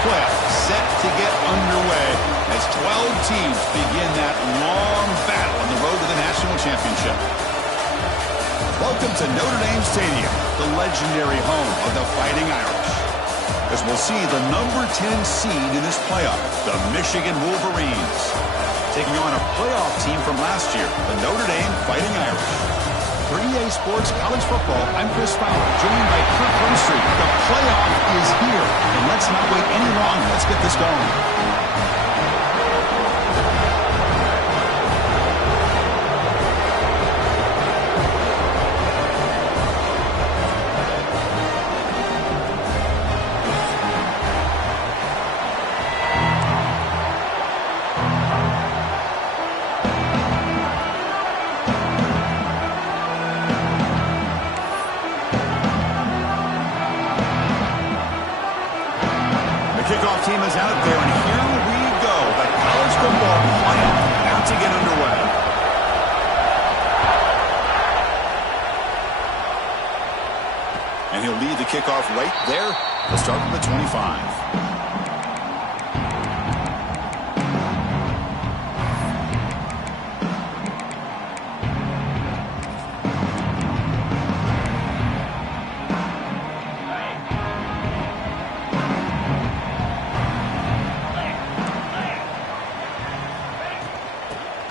Playoffs set to get underway as 12 teams begin that long battle on the road to the national championship. Welcome to Notre Dame Stadium, the legendary home of the Fighting Irish, as we'll see the number 10 seed in this playoff, the Michigan Wolverines, taking on a playoff team from last year, the Notre Dame Fighting Irish. For EA Sports College Football, I'm Chris Fowler, joined by Kirk Rumstreet. The playoff is here, and let's not wait any longer. Let's get this going. Kickoff team is out there, and here we go. The college football playoff about to get underway. And he'll lead the kickoff right there. He'll start from the 25.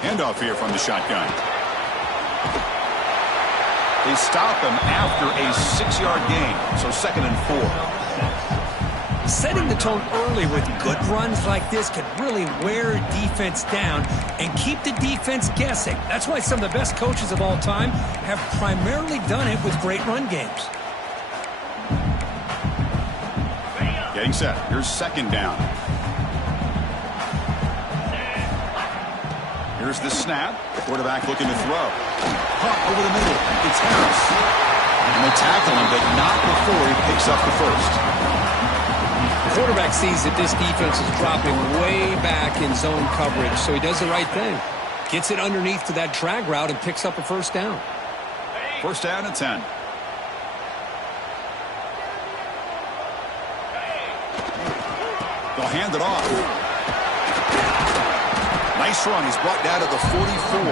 Handoff here from the shotgun. They stop him after a 6-yard gain, so 2nd and 4. Setting the tone early with good runs like this can really wear defense down and keep the defense guessing. That's why some of the best coaches of all time have primarily done it with great run games. Getting set. Here's 2nd down. Here's the snap. Quarterback looking to throw. Pump over the middle. It's Harris. And they tackle him, but not before he picks up the first. The quarterback sees that this defense is dropping way back in zone coverage, so he does the right thing. Gets it underneath to that drag route and picks up a first down. 1st down and 10. They'll hand it off. Nice run. He's brought down to the 44.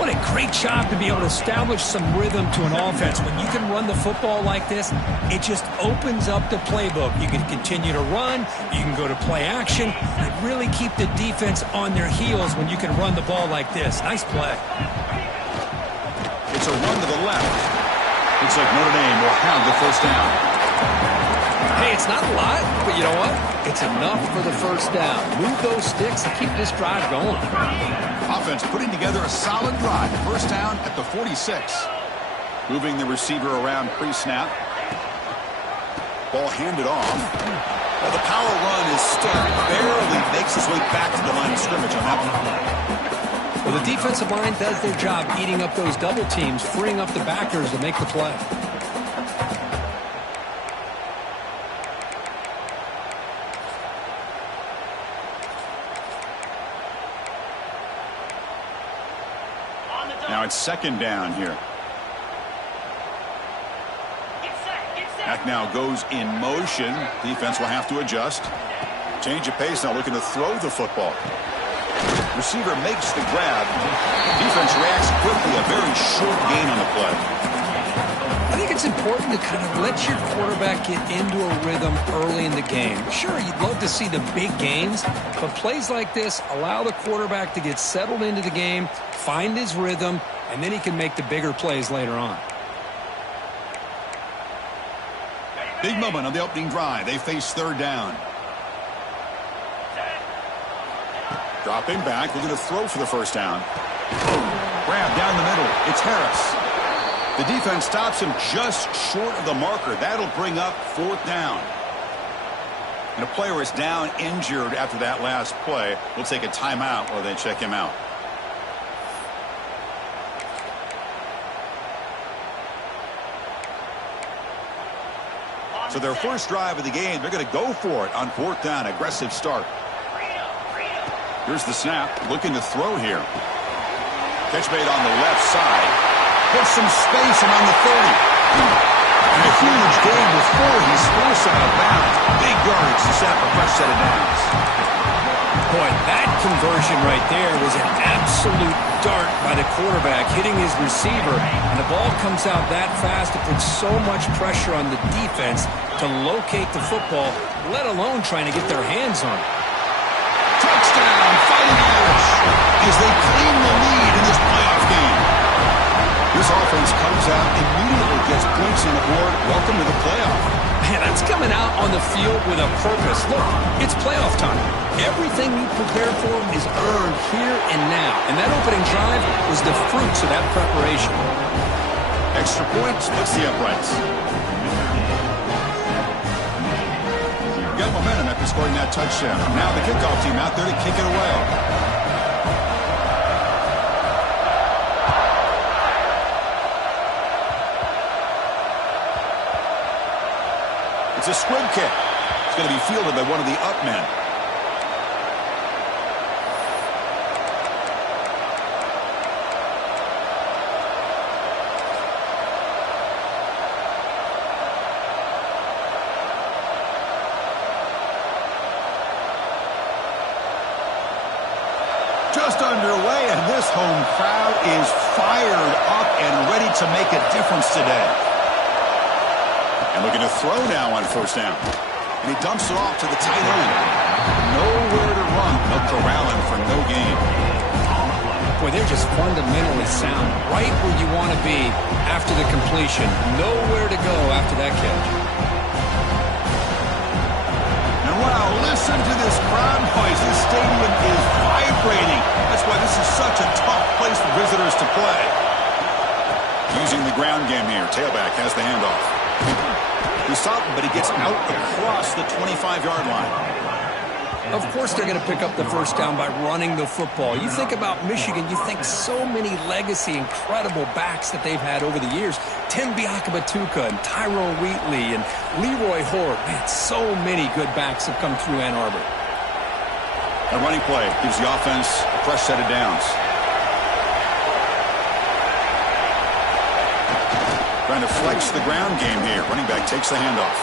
What a great job to be able to establish some rhythm to an offense. When you can run the football like this, it just opens up the playbook. You can continue to run. You can go to play action. And really keep the defense on their heels when you can run the ball like this. Nice play. It's a run to the left. Looks like Notre Dame will have the first down. Hey, it's not a lot, but you know what? It's enough for the first down. Move those sticks and keep this drive going. Offense putting together a solid drive. First down at the 46. Moving the receiver around pre-snap. Ball handed off. Well, the power run is still barely makes his way back to the line of scrimmage on that one. Well, the defensive line does their job eating up those double teams, freeing up the backers to make the play. Now it's 2nd down here. Mack now goes in motion. Defense will have to adjust. Change of pace, now looking to throw the football. Receiver makes the grab. Defense reacts quickly. A very short gain on the play. I think it's important to kind of let your quarterback get into a rhythm early in the game. Sure, you'd love to see the big gains, but plays like this allow the quarterback to get settled into the game, find his rhythm, and then he can make the bigger plays later on. Big moment on the opening drive. They face third down. Dropping back, looking to throw for the first down. Grab down the middle. It's Harris. The defense stops him just short of the marker. That'll bring up fourth down. And a player is down injured after that last play. We'll take a timeout while they check him out. So their first drive of the game, they're going to go for it on fourth down. Aggressive start. Here's the snap. Looking to throw here. Catch made on the left side. Puts some space around the 30. And a huge gain before he's forced out of bounds. Big yards to set up a fresh set of downs. Boy, that conversion right there was an absolute dart by the quarterback, hitting his receiver. And the ball comes out that fast. It puts so much pressure on the defense to locate the football, let alone trying to get their hands on it. Touchdown, Fighting Irish, as they claim the lead in this playoff game. This offense comes out, immediately gets points on the board. Welcome to the playoff. Man, that's coming out on the field with a purpose. Look, it's playoff time. Everything you prepare for is earned here and now. And that opening drive was the fruits of that preparation. Extra point splits the uprights. Got momentum after scoring that touchdown. Now the kickoff team out there to kick it away. It's a squib kick. It's going to be fielded by one of the up men. Just underway, and this home crowd is fired up and ready to make a difference today. And looking to throw now on first down. And he dumps it off to the tight end. Nowhere to run. They'll corral him for no gain. Boy, they're just fundamentally sound. Right where you want to be after the completion. Nowhere to go after that catch. And wow, listen to this crowd noise. This stadium is vibrating. That's why this is such a tough place for visitors to play. Using the ground game here. Tailback has the handoff. He stopped him, but he gets out across the 25-yard line. Of course they're going to pick up the first down by running the football. You think about Michigan, you think so many legacy, incredible backs that they've had over the years. Tim Biakabatuka and Tyrone Wheatley and Leroy Hort. Man, so many good backs have come through Ann Arbor. A running play gives the offense a fresh set of downs. Trying to flex the ground game here. Running back takes the handoff.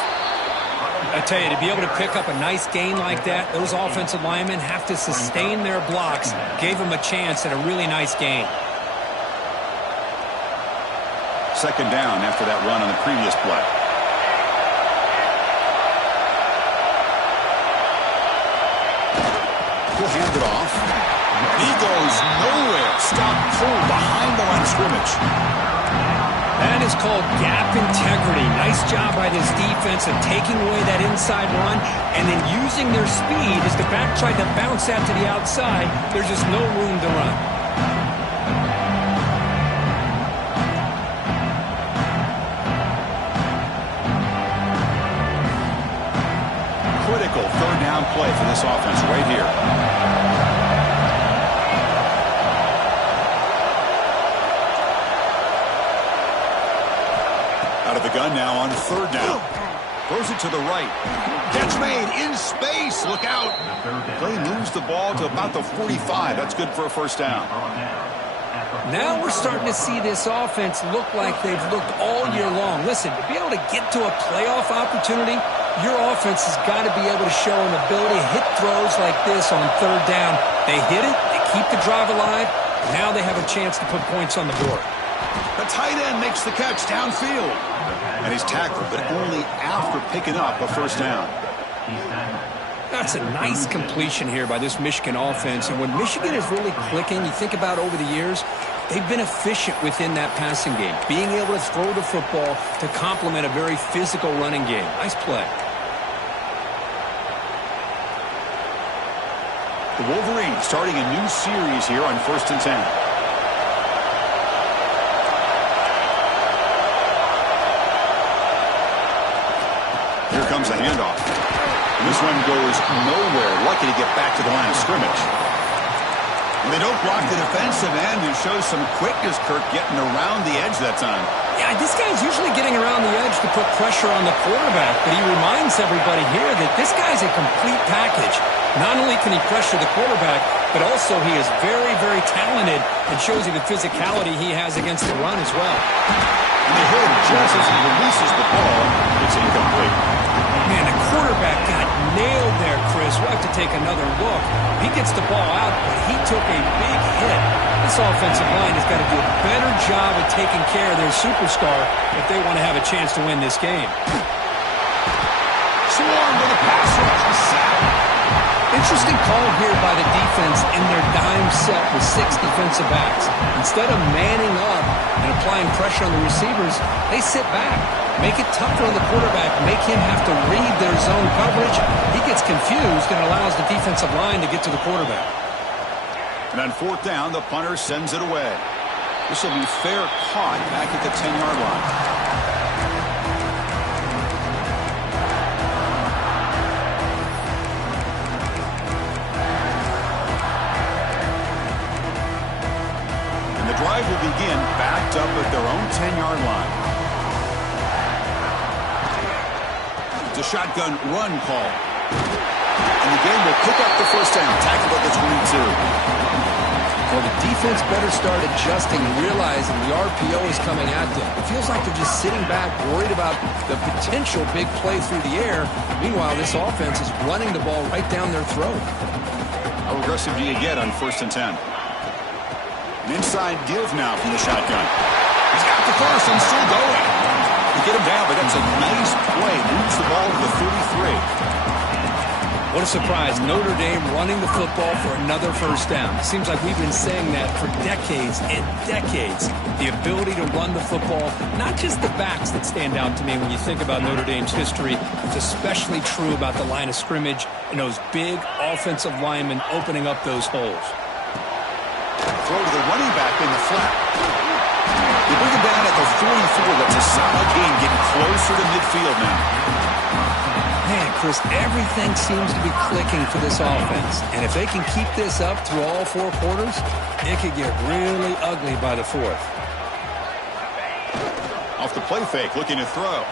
I tell you, to be able to pick up a nice gain like that, those offensive linemen have to sustain their blocks. Gave them a chance at a really nice gain. Second down after that run on the previous play. He'll hand it off. He goes nowhere. Stop pulled behind the line of scrimmage. That is called gap integrity. Nice job by this defense of taking away that inside run and then using their speed as the back tried to bounce out to the outside. There's just no room to run. Critical third down play for this offense right here. Out of the gun now on third down. Throws it to the right. Catch made in space. Look out. Play moves the ball to about the 45. That's good for a first down. Now we're starting to see this offense look like they've looked all year long. Listen, to be able to get to a playoff opportunity, your offense has got to be able to show an ability to hit throws like this on third down. They hit it, they keep the drive alive. Now they have a chance to put points on the board. The tight end makes the catch downfield. And he's tackled, but only after picking up a first down. That's a nice completion here by this Michigan offense. And when Michigan is really clicking, you think about over the years, they've been efficient within that passing game, being able to throw the football to complement a very physical running game. Nice play. The Wolverines starting a new series here on 1st and 10. Here comes the handoff. And this one goes nowhere. Lucky to get back to the line of scrimmage. And they don't block the defensive end and shows some quickness, Kirk, getting around the edge that time. Yeah, this guy's usually getting around the edge to put pressure on the quarterback, but he reminds everybody here that this guy's a complete package. Not only can he pressure the quarterback, but also he is very, very talented and shows you the physicality he has against the run as well. And they hit him just as he releases the ball. It's incomplete. Man, the quarterback got nailed there, Chris. We'll have to take another look. He gets the ball out, but he took a big hit. This offensive line has got to do a better job of taking care of their superstar if they want to have a chance to win this game. Swarm with a pass rush. The sack. Interesting call here by the defense in their dime set with 6 defensive backs. Instead of manning up and applying pressure on the receivers, they sit back, make it tougher on the quarterback, make him have to read their zone coverage. He gets confused and allows the defensive line to get to the quarterback. And on 4th down, the punter sends it away. This will be fair caught back at the 10-yard line. Drive will begin backed up at their own 10-yard line. It's a shotgun run call. And the game will pick up the first down, tackled at the 22. Well, the defense better start adjusting and realizing the RPO is coming at them. It feels like they're just sitting back, worried about the potential big play through the air. Meanwhile, this offense is running the ball right down their throat. How aggressive do you get on 1st and 10? An inside give now from the shotgun. He's got the first and still going. You get him down, but that's a nice play. Moves the ball to the 33. What a surprise. Notre Dame running the football for another first down. It seems like we've been saying that for decades and decades. The ability to run the football, not just the backs that stand out to me when you think about Notre Dame's history. It's especially true about the line of scrimmage and those big offensive linemen opening up those holes. Throw to the running back in the flat. They bring him down at the 44. That's a solid gain, getting closer to midfield now. Man, Chris, everything seems to be clicking for this offense. And if they can keep this up through all 4 quarters, it could get really ugly by the 4th. Off the play fake, looking to throw.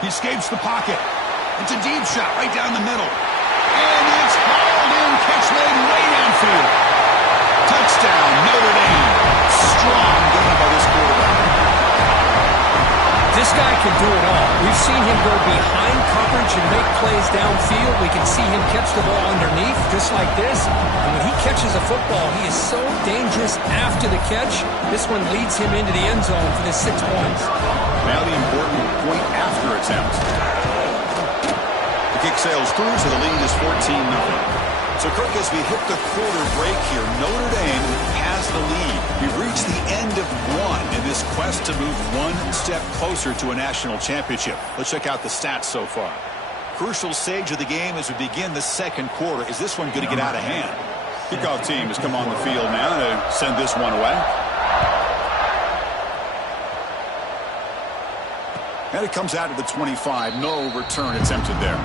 He escapes the pocket. It's a deep shot right down the middle. And it's hauled in, catch made way downfield. Touchdown, Notre Dame. Strong game by this quarterback. This guy can do it all. We've seen him go behind coverage and make plays downfield. We can see him catch the ball underneath, just like this. And when he catches a football, he is so dangerous after the catch. This one leads him into the end zone for the 6 points. Now the important point after attempt. The kick sails through, so the lead is 14-0. So, Kirk, as we hit the quarter break here, Notre Dame has the lead. We've reached the end of 1 in this quest to move 1 step closer to a national championship. Let's check out the stats so far. Crucial stage of the game as we begin the 2nd quarter. Is this one going to get out of hand? Kickoff team has come on the field now to send this one away. And it comes out to the 25. No return attempted there.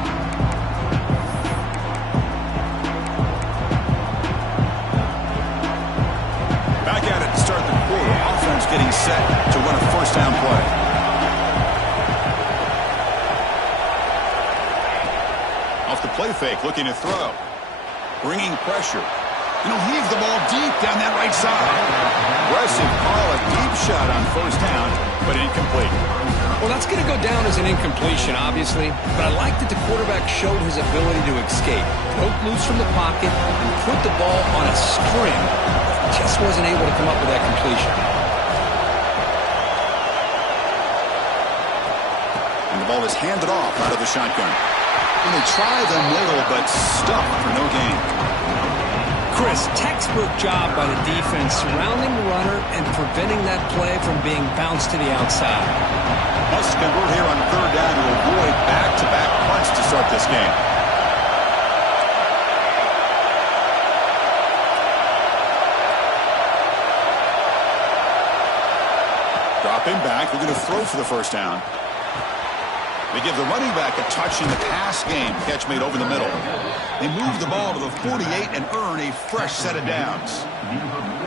Back at it to start the quarter. Offense getting set to run a first down play. Off the play fake, looking to throw. Bringing pressure. And he'll heave the ball deep down that right side. Aggressive call, a deep shot on first down, but incomplete. Well, that's going to go down as an incompletion, obviously, but I like that the quarterback showed his ability to escape, broke loose from the pocket, and put the ball on a string. Just wasn't able to come up with that completion. And the ball is handed off out of the shotgun. And they try the middle, but stuffed for no gain. Chris, textbook job by the defense surrounding the runner and preventing that play from being bounced to the outside. Must convert here on third down to avoid back-to-back punts to start this game. Dropping back, they're going to throw for the first down. They give the running back a touch in the pass game. Catch made over the middle. They move the ball to the 48 and earn a fresh set of downs.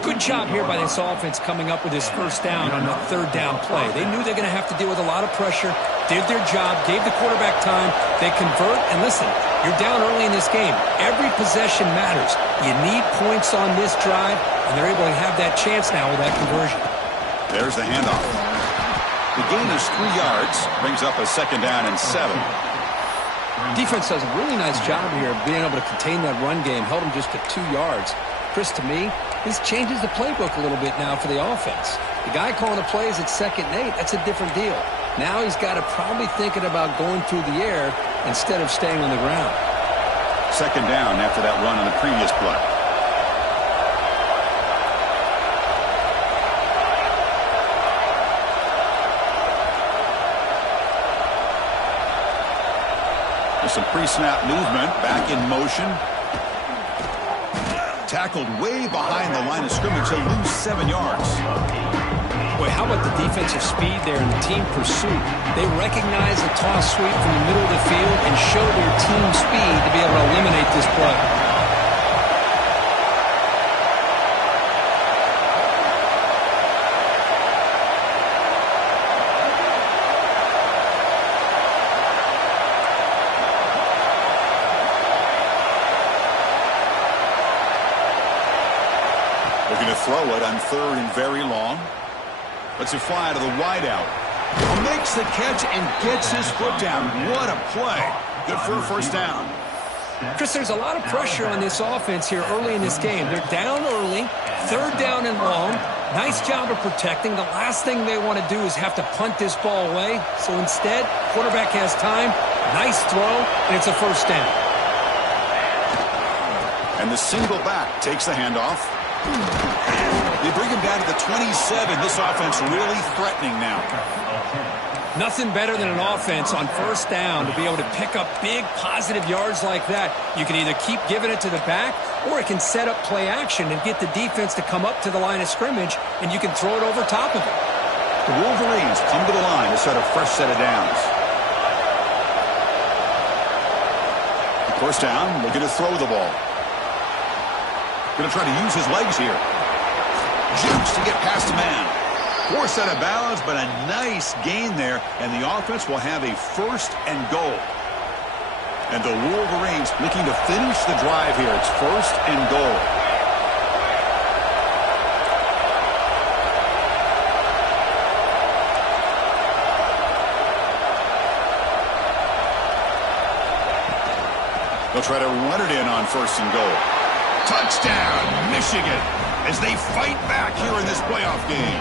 Good job here by this offense coming up with this first down on the third down play. They knew they're going to have to deal with a lot of pressure, did their job, gave the quarterback time. They convert, and listen, you're down early in this game. Every possession matters. You need points on this drive, and they're able to have that chance now with that conversion. There's the handoff. The gain is 3 yards, brings up a second down and 7. Defense does a really nice job here of being able to contain that run game, held them just to 2 yards. Chris, to me, this changes the playbook a little bit now for the offense. The guy calling the plays at 2nd and 8, that's a different deal. Now he's got to probably thinking about going through the air instead of staying on the ground. Second down after that run on the previous play. Some pre-snap movement, back in motion. Tackled way behind the line of scrimmage. He'll lose 7 yards. Boy, how about the defensive speed there and the team pursuit? They recognize the toss sweep from the middle of the field and show their team speed to be able to eliminate this play. Throw it on third and very long. Lets it fly to the wideout. Makes the catch and gets his foot down. What a play. Good for a first down. Chris, there's a lot of pressure on this offense here early in this game. They're down early, third down and long. Nice job of protecting. The last thing they want to do is have to punt this ball away. So instead, quarterback has time. Nice throw, and it's a first down. And the single back takes the handoff. They bring him down to the 27. This offense really threatening now. Nothing better than an offense on first down to be able to pick up big positive yards like that. You can either keep giving it to the back, or it can set up play action and get the defense to come up to the line of scrimmage, and you can throw it over top of it. The Wolverines come to the line to set a fresh set of downs. First down, they're going to throw the ball. Going to try to use his legs here. Jukes to get past a man. Poor set of balance, but a nice gain there, and the offense will have a first and goal. And the Wolverines looking to finish the drive here. It's first and goal. They'll try to run it in on first and goal. Touchdown, Michigan, as they fight back here in this playoff game.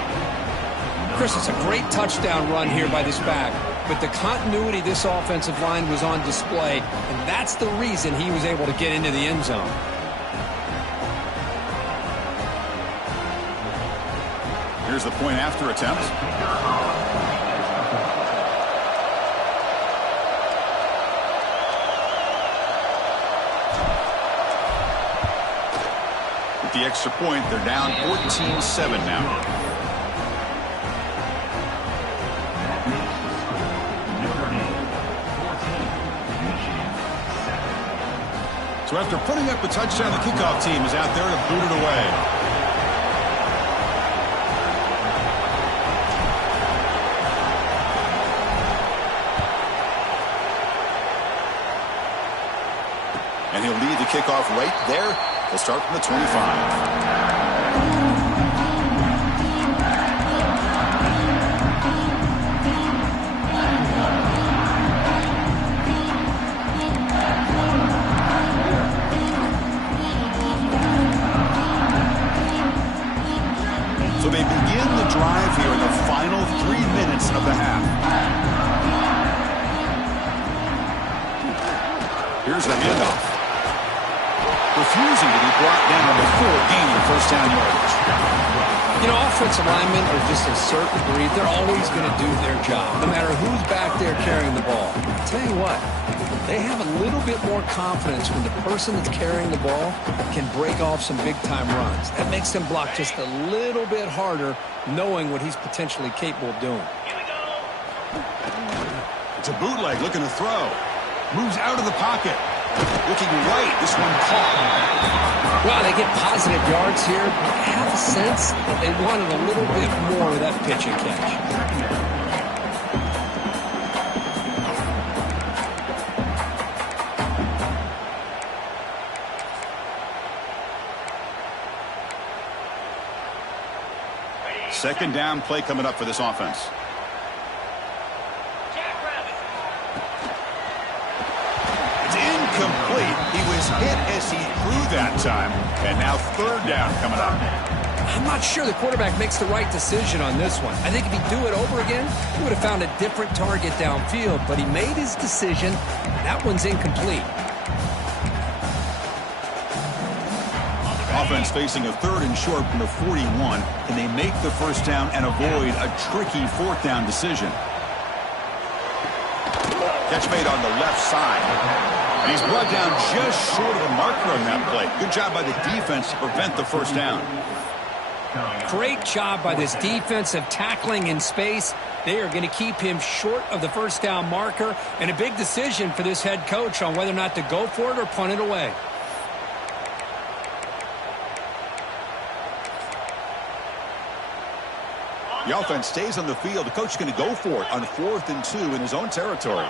Chris, it's a great touchdown run here by this back, but the continuity of this offensive line was on display, and that's the reason he was able to get into the end zone. Here's the point after attempt. With the extra point, they're down 14-7 now. So after putting up a touchdown, the kickoff team is out there to boot it away. And he'll lead the kickoff right there. They'll start from the 25. So they begin the drive here in the final 3 minutes of the half. Here's the handoff. Refusing to be brought down before gaining first down yardage. You know, offensive linemen are just a certain breed. They're always going to do their job, no matter who's back there carrying the ball. I'll tell you what, they have a little bit more confidence when the person that's carrying the ball can break off some big-time runs. That makes them block just a little bit harder, knowing what he's potentially capable of doing. It's a bootleg looking to throw. Moves out of the pocket. Looking right. This one caught. Well, they get positive yards here. I have a sense that they wanted a little bit more of that pitch and catch. Second down play coming up for this offense. Incomplete. He was hit as he threw that time. And now third down coming up. I'm not sure the quarterback makes the right decision on this one. I think if he'd do it over again, he would have found a different target downfield. But he made his decision. That one's incomplete. Offense facing a third and short from the 41. Can they make the first down and avoid a tricky fourth down decision? Catch made on the left side. And he's brought down just short of the marker on that play. Good job by the defense to prevent the first down. Great job by this defensive tackling in space. They are going to keep him short of the first down marker. And a big decision for this head coach on whether or not to go for it or punt it away. The offense stays on the field. The coach is going to go for it on 4th and 2 in his own territory.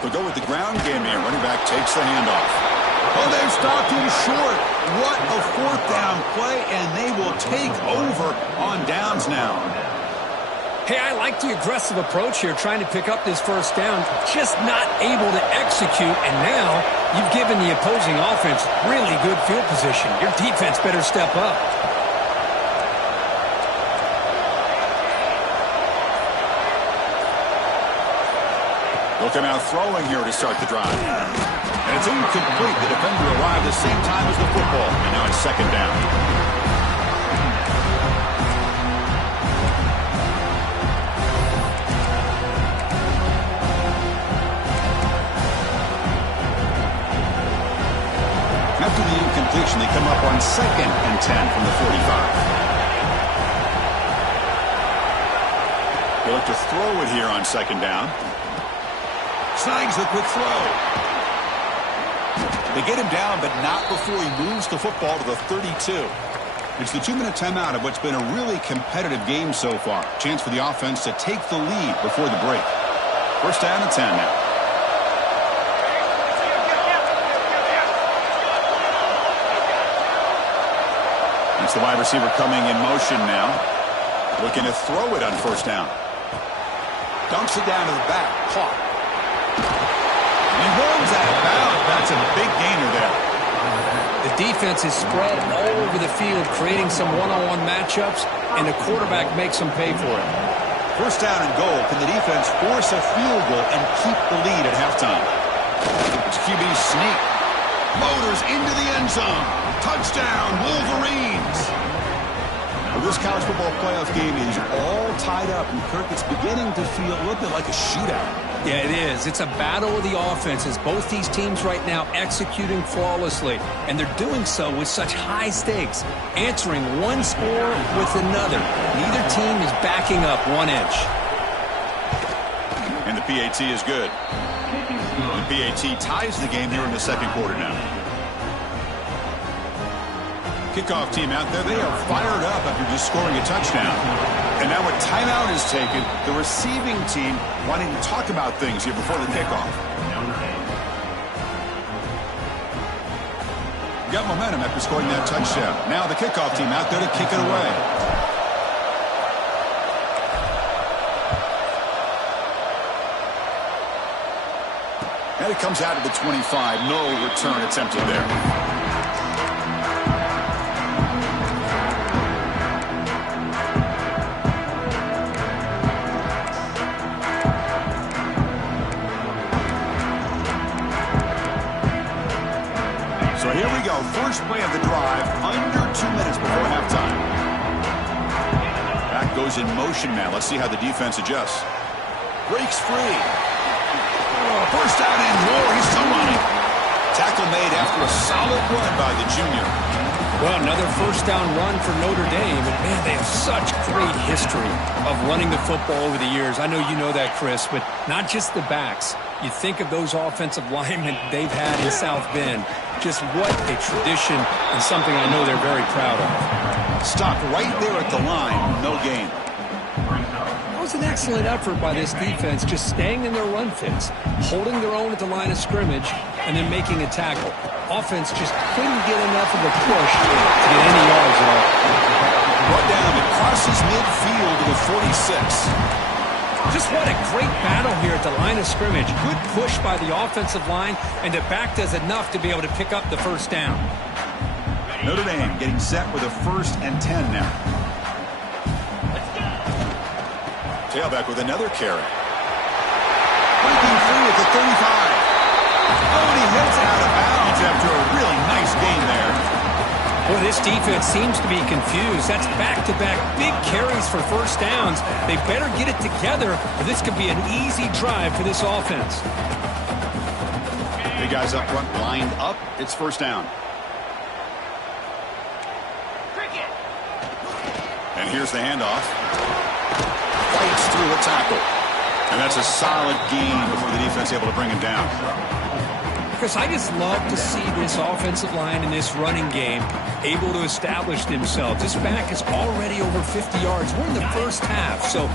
They'll go with the ground game here. Running back takes the handoff. Oh, they've stopped him short. What a fourth down play, and they will take over on downs now. Hey, I like the aggressive approach here, trying to pick up this first down, just not able to execute, and now you've given the opposing offense really good field position. Your defense better step up. Looking out throwing here to start the drive. And it's incomplete. The defender arrived the same time as the football. And now it's second down. After the incompletion, they come up on 2nd and 10 from the 45. They look to throw it here on second down. Snags the quick throw. They get him down, but not before he moves the football to the 32. It's the 2-minute timeout of what's been a really competitive game so far. Chance for the offense to take the lead before the break. First down and 10 now. It's the wide receiver coming in motion now. Looking to throw it on first down. Dunks it down to the back. Caught. He runs out of bounds. That's a big gainer there. The defense is spread all over the field, creating some one-on-one matchups, and the quarterback makes them pay for it. First down and goal. Can the defense force a field goal and keep the lead at halftime? It's QB sneak. Motors into the end zone. Touchdown, Wolverines. Well, this college football playoff game is all tied up, and Kirk, it's beginning to feel a little bit like a shootout. Yeah, it is. It's a battle of the offenses. Both these teams right now executing flawlessly, and they're doing so with such high stakes, answering one score with another. Neither team is backing up 1 inch. And the PAT is good. The PAT ties the game here in the second quarter now. Kickoff team out there, they are fired up after just scoring a touchdown. And now a timeout is taken. The receiving team wanting to talk about things here before the kickoff. Got momentum after scoring that touchdown. Now the kickoff team out there to kick it away. And it comes out of the 25. No return attempted there. goes in motion now. Let's see how the defense adjusts. Breaks free. Oh, first down and more. He's still running. Tackle made after a solid run by the junior. Well, another first down run for Notre Dame. And, man, they have such great history of running the football over the years. I know you know that, Chris, but not just the backs. You think of those offensive linemen they've had in South Bend. Just what a tradition and something I know they're very proud of. Stopped right there at the line. No gain. That was an excellent effort by this defense, just staying in their run fits, holding their own at the line of scrimmage, and then making a tackle. Offense just couldn't get enough of a push to get any yards at all. Brought down, it crosses midfield to the 46. Just what a great battle here at the line of scrimmage. Good push by the offensive line, and the back does enough to be able to pick up the first down. Notre Dame getting set with a 1st and 10 now. Tailback with another carry. Breaking free at the 35. Oh, and he hits out of bounds after a really nice gain there. Well, this defense seems to be confused. That's back-to-back big carries for first downs. They better get it together, or this could be an easy drive for this offense. Big guys up front lined up. It's first down. And here's the handoff. Fights through a tackle. And that's a solid gain before the defense able to bring him down. Chris, I just love to see this offensive line in this running game able to establish themselves. This back is already over 50 yards. We're in the first half, so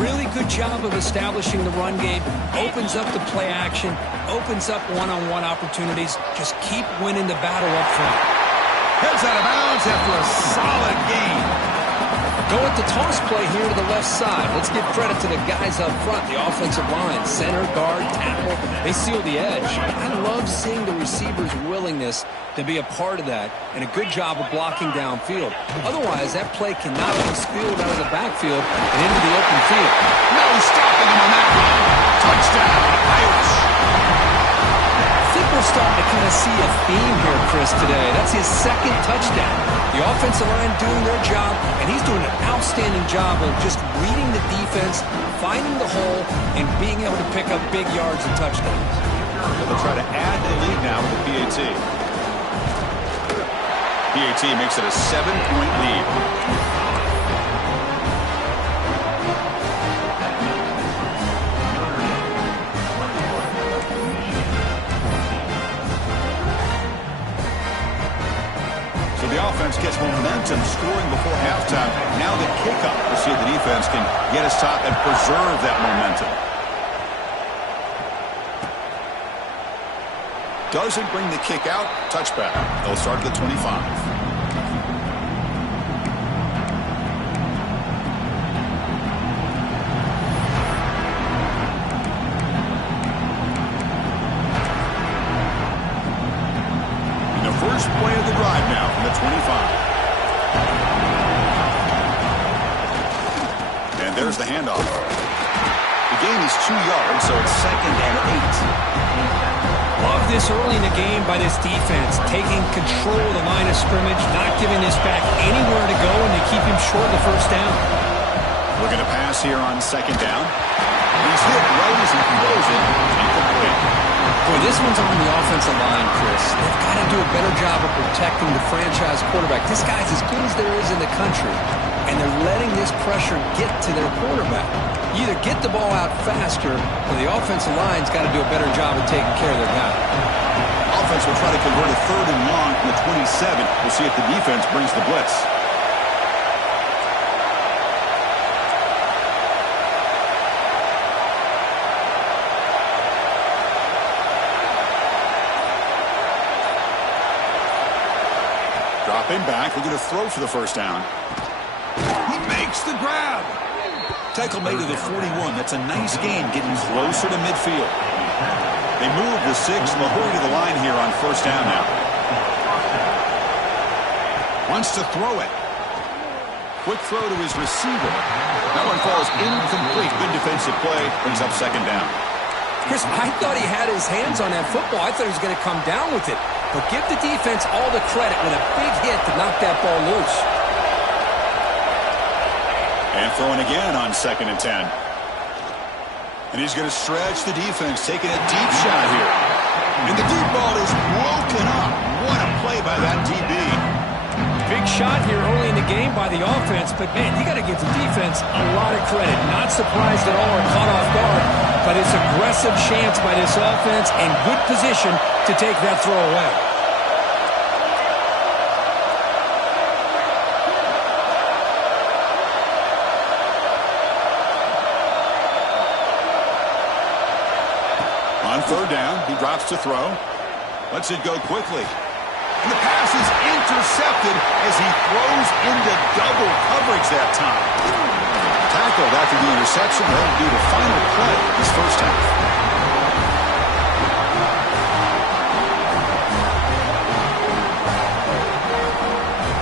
really good job of establishing the run game. Opens up the play action, opens up one-on-one opportunities. Just keep winning the battle up front. Heads out of bounds after a solid gain. Go with the toss play here to the left side. Let's give credit to the guys up front, the offensive line, center, guard, tackle. They seal the edge. I love seeing the receiver's willingness to be a part of that, and a good job of blocking downfield. Otherwise, that play cannot be spilled out of the backfield and into the open field. No stopping him on that one. Touchdown, Irish. I think we're starting to kind of see a theme here, Chris, today. That's his second touchdown. The offensive line doing their job, and he's doing an outstanding job of just reading the defense, finding the hole, and being able to pick up big yards and touchdowns. They'll try to add to the lead now with the PAT. PAT makes it a 7-point lead. The offense gets momentum scoring before halftime. Now the kickoff. We'll see if the defense can get us top and preserve that momentum. Doesn't bring the kick out. Touchback. They'll start at the 25. First play of the drive now from the 25. And there's the handoff. The gain is 2 yards, so it's 2nd and 8. Love this early in the game by this defense, taking control of the line of scrimmage, not giving this back anywhere to go, and they keep him short of the first down. Looking to pass here on 2nd down. He's hit right as he throws it. Incomplete. Boy, this one's on the offensive line, Chris. They've got to do a better job of protecting the franchise quarterback. This guy's as good as there is in the country, and they're letting this pressure get to their quarterback. You either get the ball out faster, or the offensive line's got to do a better job of taking care of their guy. Offense will try to convert a 3rd and long from the 27. We'll see if the defense brings the blitz. Dropping back, we're going to throw for the first down. He makes the grab. Tackle made to the 41. That's a nice gain, getting closer to midfield. They move the 6, and they'll hurry to the line here on first down now. Wants to throw it. Quick throw to his receiver. That one falls incomplete. Good defensive play. Brings up 2nd down. Chris, I thought he had his hands on that football. I thought he was going to come down with it. But give the defense all the credit with a big hit to knock that ball loose. And throwing again on 2nd and 10. And he's going to stretch the defense, taking a deep shot here. And the deep ball is broken up. What a play by that DB. Big shot here early in the game by the offense, but, man, you got to give the defense a lot of credit. Not surprised at all or caught off guard, but it's aggressive chance by this offense and good position to take that throw away. On 3rd down, he drops to throw. Lets it go quickly. And the pass is intercepted as he throws into double coverage that time. Tackled after the interception. That'll be the final play this first half.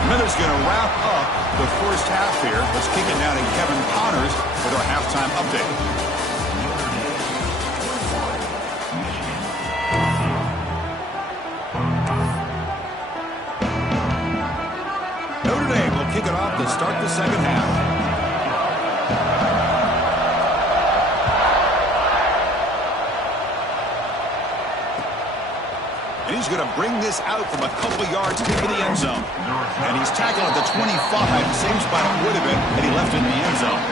Miller's going to wrap up the first half here. Let's kick it now to Kevin Connors with our halftime update. Kick it off to start the second half. And he's going to bring this out from a couple yards into the end zone. And he's tackled at the 25, same spot it would have been had he left it in the end zone.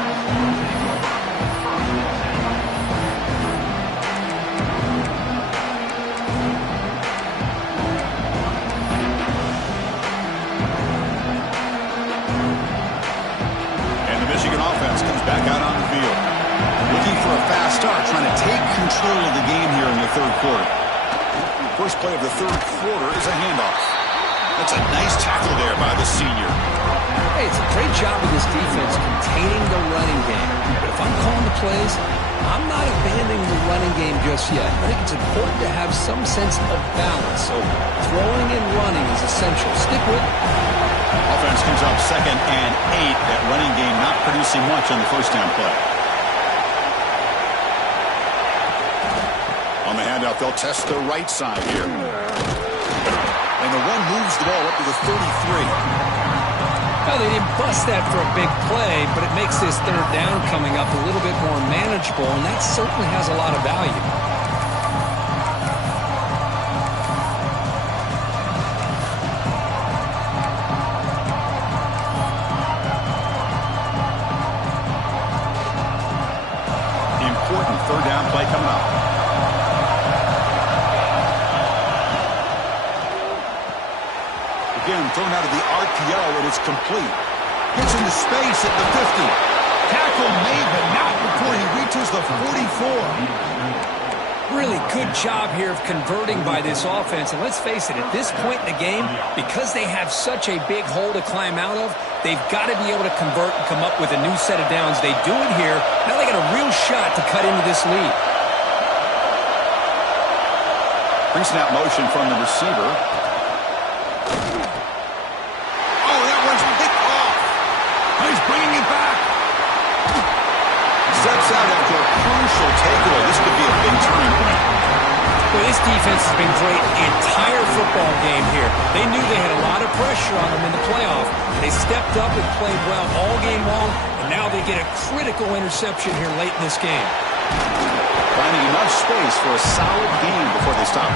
Back out on the field. Looking for a fast start, trying to take control of the game here in the 3rd quarter. First play of the 3rd quarter is a handoff. That's a nice tackle there by the senior. Hey, it's a great job of this defense containing the running game. But if I'm calling the plays, I'm not abandoning the running game just yet. I think it's important to have some sense of balance. So throwing and running is essential. Stick with it. Offense comes up 2nd and 8. That running game not producing much on the first down play. On the handoff, they'll test the right side here. And the run moves the ball up to the 33. Well, they didn't bust that for a big play, but it makes this 3rd down coming up a little bit more manageable, and that certainly has a lot of value. Important 3rd down play coming up. Again, thrown out of the RPO, and it's complete. Gets into space at the 50. Tackle made, but not before he reaches the 44. Really good job here of converting by this offense. And let's face it, at this point in the game, because they have such a big hole to climb out of, they've got to be able to convert and come up with a new set of downs. They do it here. Now they got a real shot to cut into this lead. Pre-snap motion from the receiver. Oh, that one's picked off. He's bringing it back. Steps out after a crucial takeaway. This could be a big turning point. Well, this defense has been great the entire football game here. They knew they had a lot of pressure on them in the playoff. They stepped up and played well all game long, and now they get a critical interception here late in this game. Finding enough space for a solid game before they stop.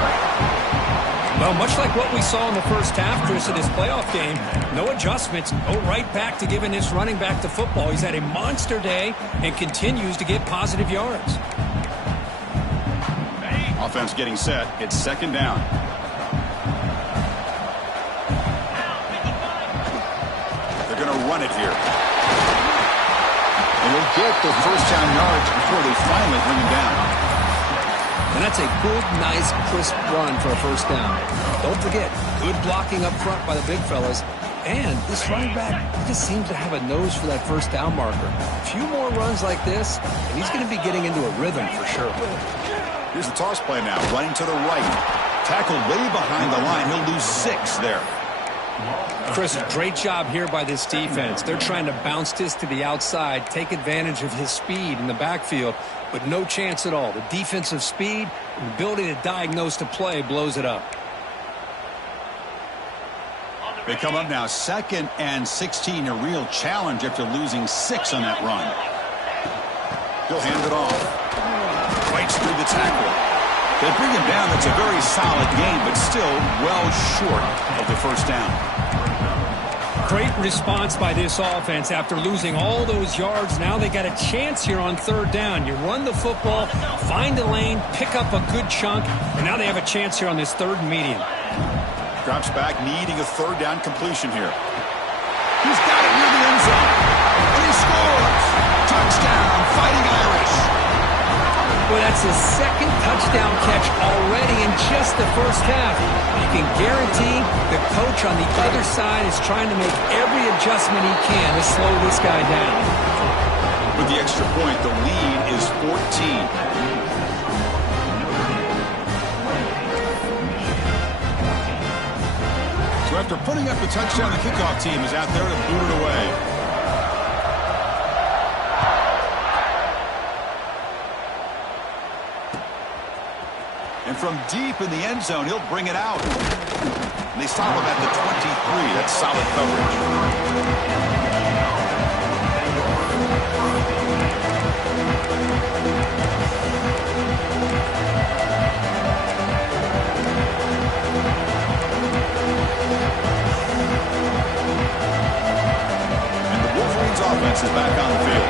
Well, much like what we saw in the first half, Chris, of this playoff game, no adjustments. Go right back to giving this running back to football. He's had a monster day and continues to get positive yards. Offense getting set. It's 2nd down. They're going to run it here. And they'll get the first down yards before they finally bring him down. And that's a good, nice, crisp run for a first down. Don't forget, good blocking up front by the big fellas. And this running back just seems to have a nose for that first down marker. A few more runs like this, and he's going to be getting into a rhythm for sure. Here's the toss play now, running to the right. Tackled way behind the line. He'll lose 6 there. Chris, a great job here by this defense. They're trying to bounce this to the outside, take advantage of his speed in the backfield, but no chance at all. The defensive speed and ability to diagnose the play blows it up. They come up now 2nd and 16, a real challenge after losing 6 on that run. He'll hand it off. Fights through the tackle. They bring him down. That's a very solid game, but still well short of the first down. Great response by this offense after losing all those yards. Now they got a chance here on 3rd down. You run the football, find a lane, pick up a good chunk, and now they have a chance here on this 3rd and medium. Drops back, needing a 3rd down completion here. He's got it near the end zone. And he scores! Touchdown, Fighting Irish! Well, that's his 2nd touchdown catch already in just the first half. You can guarantee the coach on the other side is trying to make every adjustment he can to slow this guy down. With the extra point, the lead is 14. So after putting up the touchdown, the kickoff team is out there to boot it away. And from deep in the end zone, he'll bring it out. And they stop him at the 23. That's solid coverage. Offense is back on the field.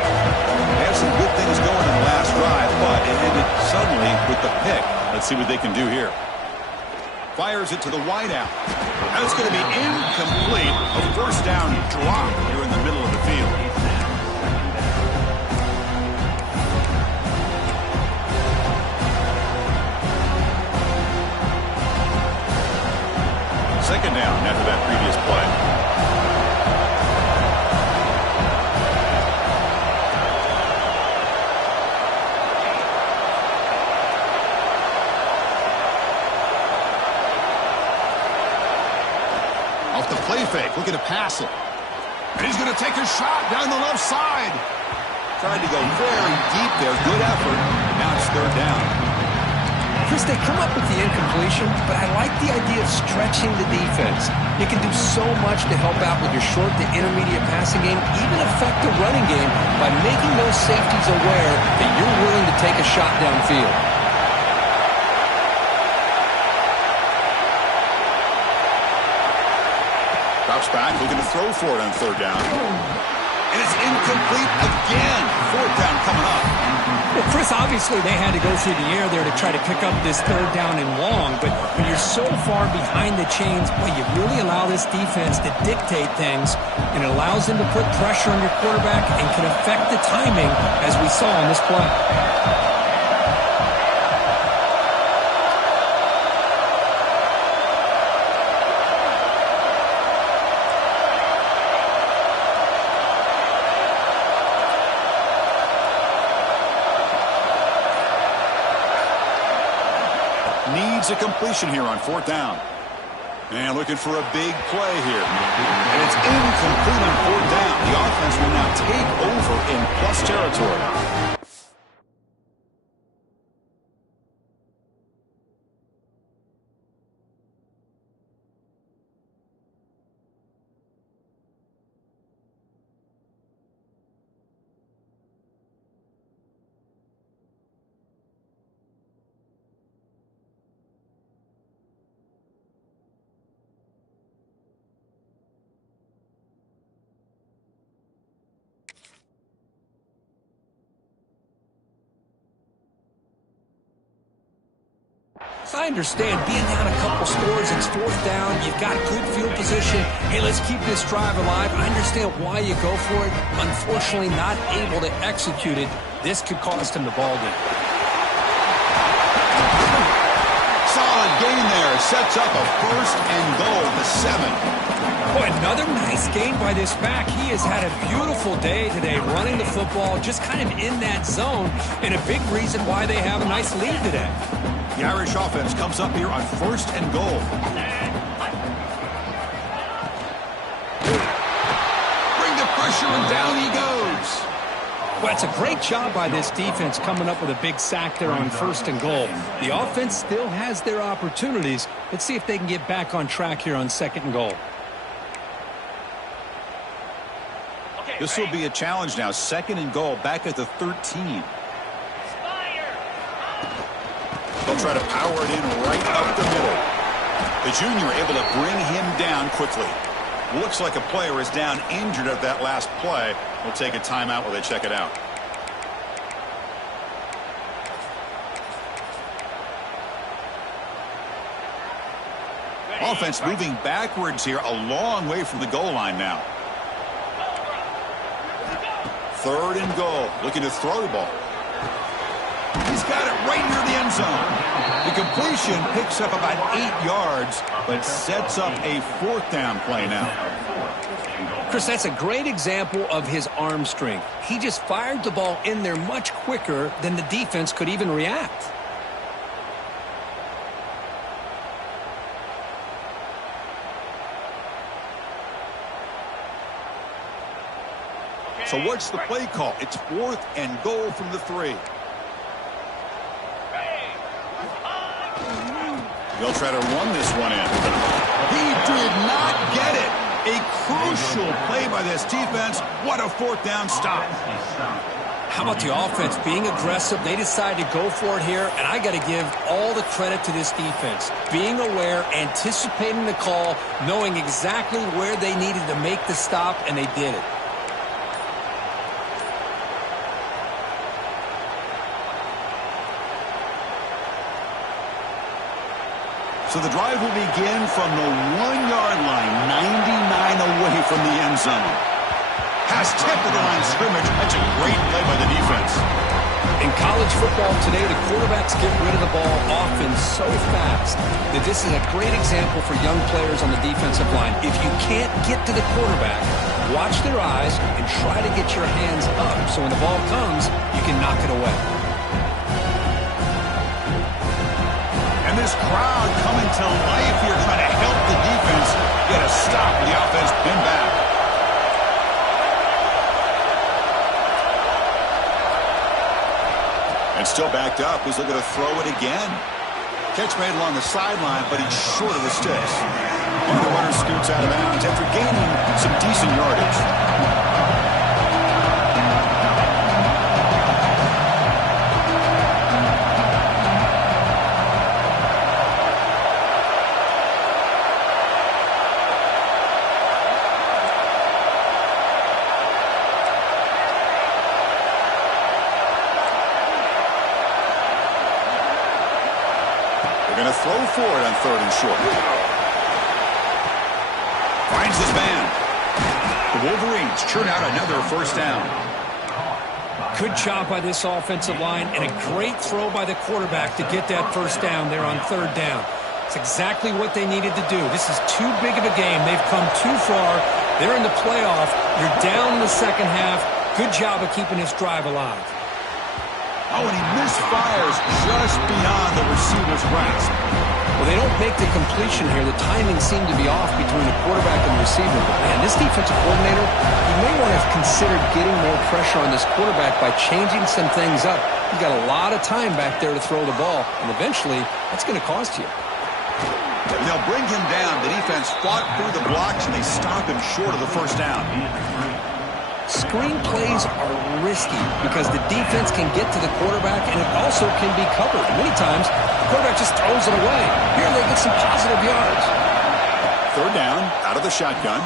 They had some good things going in the last drive, but it ended suddenly with the pick. Let's see what they can do here. Fires it to the wideout. And it's going to be incomplete. A 1st down drop here in the middle of the field. Second down after that previous play. The play fake, looking to pass it. And he's going to take a shot down the left side. Tried to go very deep there. Good effort. Now it's 3rd down. Chris, they come up with the incompletion, but I like the idea of stretching the defense. You can do so much to help out with your short to intermediate passing game, even affect the running game by making those safeties aware that you're willing to take a shot downfield. Drops back, looking to throw for it on 3rd down. And it's incomplete again. 4th down coming up. Well, Chris, obviously they had to go through the air there to try to pick up this 3rd down and long, but when you're so far behind the chains, boy, you really allow this defense to dictate things, and it allows them to put pressure on your quarterback and can affect the timing, as we saw on this play. Needs a completion here on 4th down. And looking for a big play here. And it's incomplete on 4th down. The offense will now take over in plus territory. I understand being down a couple scores, it's 4th down, you've got good field position. Hey, let's keep this drive alive. I understand why you go for it. Unfortunately, not able to execute it. This could cost him the ball game. Solid gain there. Sets up a 1st and goal to 7. Boy, another nice gain by this back. He has had a beautiful day today running the football, just kind of in that zone, and a big reason why they have a nice lead today. The Irish offense comes up here on 1st and goal. Bring the pressure, and down he goes. Well, it's a great job by this defense coming up with a big sack there on 1st and goal. The offense still has their opportunities. Let's see if they can get back on track here on 2nd and goal. This will be a challenge now. 2nd and goal, back at the 13. They'll try to power it in right up the middle. The junior able to bring him down quickly. Looks like a player is down injured at that last play. We'll take a timeout while they check it out. Offense moving backwards here, a long way from the goal line now. 3rd and goal, looking to throw the ball. He's got it right near the end zone. The completion picks up about 8 yards, but sets up a 4th down play now. Chris, that's a great example of his arm strength. He just fired the ball in there much quicker than the defense could even react. So what's the play call? It's 4th and goal from the 3. They'll try to run this one in. He did not get it. A crucial play by this defense. What a 4th down stop. How about the offense being aggressive? They decided to go for it here, and I got to give all the credit to this defense. Being aware, anticipating the call, knowing exactly where they needed to make the stop, and they did it. So the drive will begin from the 1-yard line, 99 away from the end zone. Has tipped the line of scrimmage. That's a great play by the defense. In college football today, the quarterbacks get rid of the ball often so fast that this is a great example for young players on the defensive line. If you can't get to the quarterback, watch their eyes and try to get your hands up so when the ball comes, you can knock it away. And this crowd coming to life here, trying to help the defense get a stop. The offense pinned back. And still backed up. He's looking to throw it again. Catch made along the sideline, but he's short of the sticks. And the runner scoots out of bounds after gaining some decent yardage. Going to throw for it on 3rd and short. Finds his man. The Wolverines churn out another 1st down. Good job by this offensive line and a great throw by the quarterback to get that 1st down there on 3rd down. It's exactly what they needed to do. This is too big of a game. They've come too far. They're in the playoff. You're down in the 2nd half. Good job of keeping this drive alive. Oh, and he misfires just beyond the receiver's grasp. Well, they don't make the completion here. The timing seemed to be off between the quarterback and the receiver. But, man, this defensive coordinator, he may want to have considered getting more pressure on this quarterback by changing some things up. He's got a lot of time back there to throw the ball, and eventually that's going to cost you. And they'll bring him down. The defense fought through the blocks, and they stop him short of the 1st down. Screen plays are risky because the defense can get to the quarterback and it also can be covered. Many times, the quarterback just throws it away. Here they get some positive yards. 3rd down, out of the shotgun.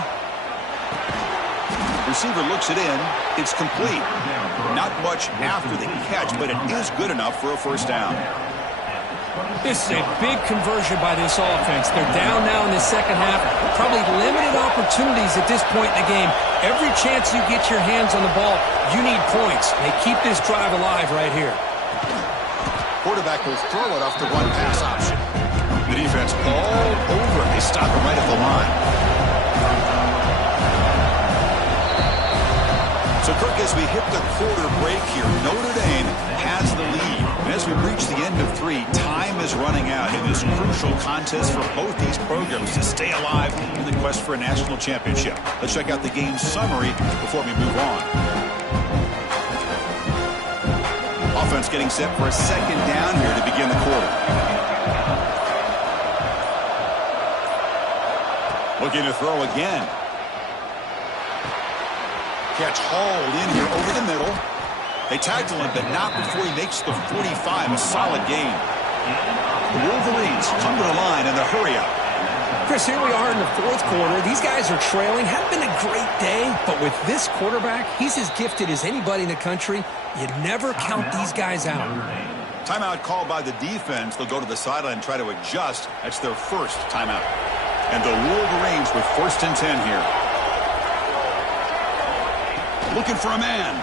Receiver looks it in. It's complete. Not much after the catch, but it is good enough for a 1st down. This is a big conversion by this offense. They're down now in the 2nd half. Probably limited opportunities at this point in the game. Every chance you get your hands on the ball, you need points. They keep this drive alive right here. Quarterback will throw it off the run pass option. The defense all over it. They stop him right at the line. So, Kirk, as we hit the quarter break here, Notre Dame has the lead. And as we reach the end of 3, time is running out in this crucial contest for both these programs to stay alive in the quest for a national championship. Let's check out the game summary before we move on. Offense getting set for a 2nd down here to begin the quarter. Looking to throw again. gets hauled in here over the middle. They tackle him, but not before he makes the 45, a solid gain. The Wolverines come to the line in the hurry-up. Chris, here we are in the fourth quarter. These guys are trailing. Hadn't been a great day, but with this quarterback, he's as gifted as anybody in the country. You never count these guys out. Timeout called by the defense. They'll go to the sideline and try to adjust. That's their first timeout. And the Wolverines with 1st and 10 here. Looking for a man.